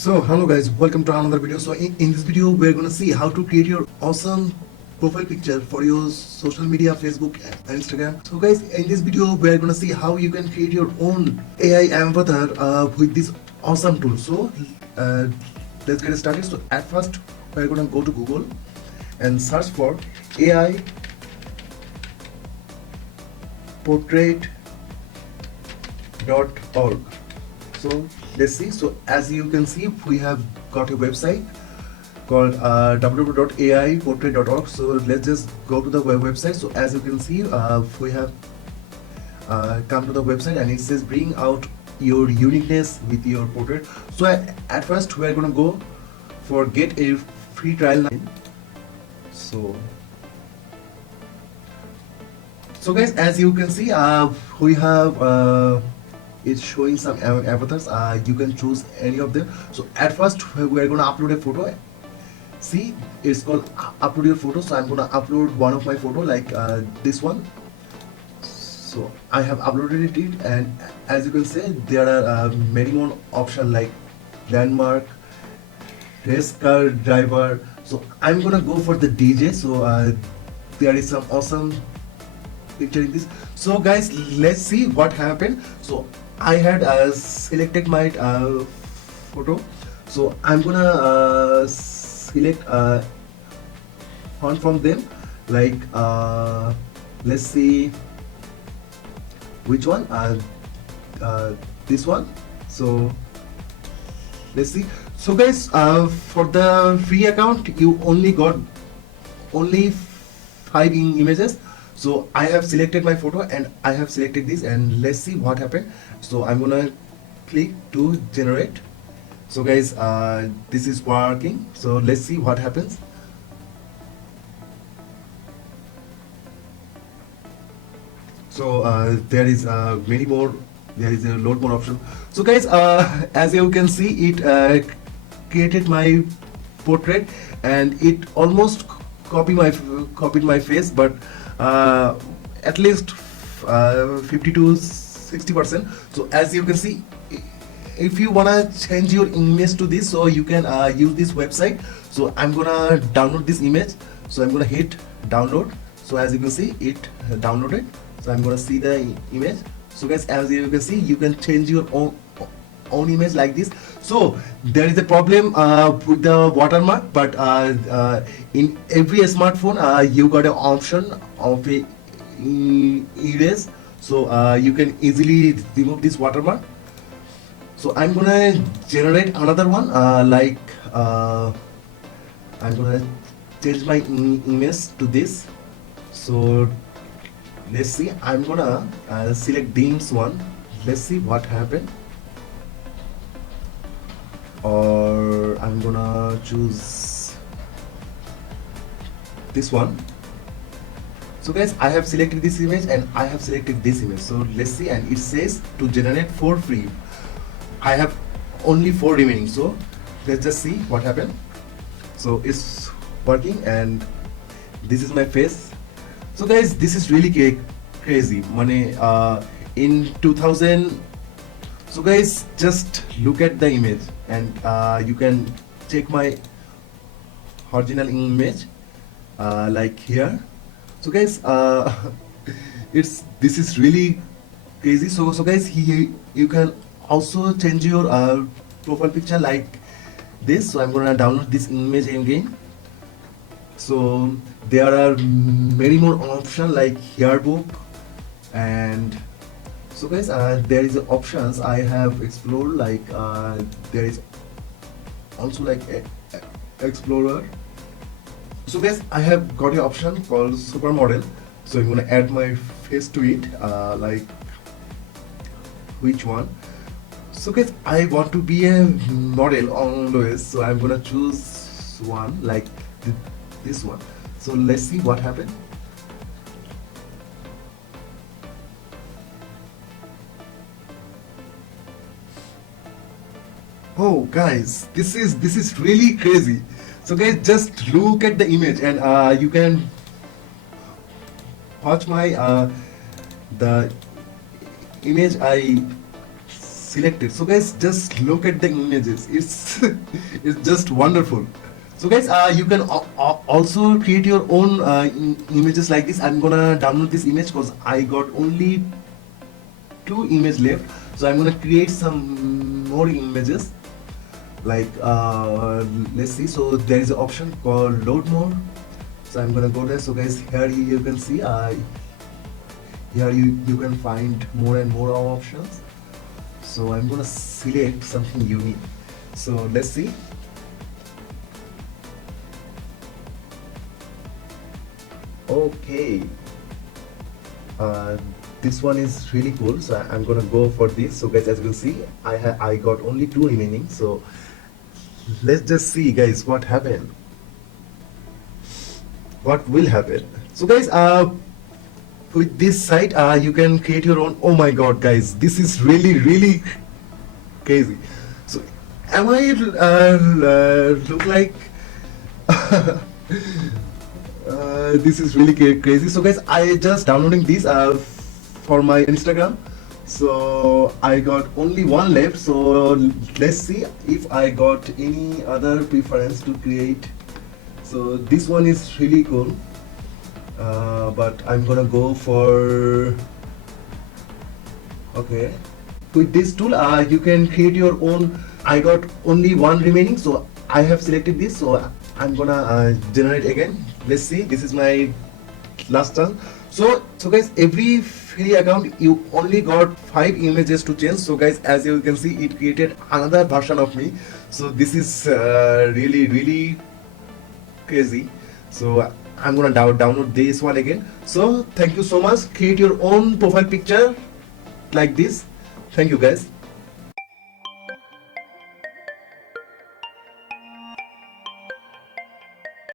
So hello guys, welcome to another video. So in this video we're gonna see how to create your awesome profile picture for your social media, Facebook and Instagram. So guys, in this video we're gonna see how you can create your own AI avatar with this awesome tool. So let's get started. So at first we're gonna go to Google and search for AI portrait.org. So let's see. So as you can see, we have got a website called www.aiportrait.org. So let's just go to the website. So as you can see, we have come to the website and it says bring out your uniqueness with your portrait. So at first we are going to go for get a free trial now. So guys, as you can see, we have it's showing some avatars. You can choose any of them. So at first we are going to upload a photo. See, it's called upload your photo. So I'm going to upload one of my photo, like this one. So I have uploaded it, and as you can see, there are many more options like landmark, race car driver. So I'm gonna go for the DJ. So there is some awesome picture in this. So guys, let's see what happened. So I had selected my photo. So I'm gonna select one from them, like let's see which one, this one. So let's see. So guys, for the free account you only got only 5 images. So I have selected my photo and I have selected this, and let's see what happened. So I'm gonna click to generate. So guys, this is working. So let's see what happens. So there is many more. There is a lot more option. So guys, as you can see, it created my portrait and it almost copied my face, but at least 50 to 60%. So as you can see, if you wanna change your image to this, so you can use this website. So I'm gonna download this image. So I'm gonna hit download. So as you can see, it downloaded. So I'm gonna see the image. So guys, as you can see, you can change your own image like this. So there is a problem with the watermark, but in every smartphone you got an option of a erase. So you can easily remove this watermark. So I'm gonna generate another one, like I'm gonna change my image to this. So let's see, I'm gonna select Dean's one. Let's see what happened. Or I'm gonna choose this one. So guys, I have selected this image and I have selected this image. So let's see, and it says to generate for free. I have only 4 remaining. So let's just see what happened. So it's working and this is my face. So guys, this is really crazy. Money in 2000. So guys, just look at the image and you can check my original image like here. So guys, this is really crazy. So guys, you can also change your profile picture like this. So I'm gonna download this image again. So there are many more options like yearbook, and so guys, there is options I have explored, like there is also like explorer. So guys, I have got an option called supermodel. So I'm gonna add my face to it, like which one. So guys, I want to be a model always, so I'm gonna choose one like this one. So let's see what happened. Oh guys, this is really crazy. So guys, just look at the image and you can watch my the image I selected. So guys, just look at the images. It's it's just wonderful. So guys, you can also create your own images like this. I'm gonna download this image because I got only 2 images left. So I'm gonna create some more images. Like let's see. So there is an option called load more. So I'm gonna go there. So guys, here you can see here you can find more and more options. So I'm gonna select something unique. So let's see. Okay, this one is really cool. So I'm gonna go for this. So guys, as you can see, I got only 2 remaining. So let's just see, guys, what happened. What will happen? So guys, with this site, you can create your own. Oh my God, guys, this is really crazy. So am I look like? This is really crazy. So guys, I just downloading this for my Instagram. So I got only 1 left. So let's see if I got any other preference to create. So this one is really cool. But I'm gonna go for, okay, with this tool you can create your own. I got only 1 remaining, so I have selected this. So I'm gonna generate again. Let's see, this is my last turn. So guys, every free account you only got 5 images to change. So guys, as you can see, it created another version of me. So this is really crazy. So I'm gonna download this one again. So thank you so much. Create your own profile picture like this. Thank you guys.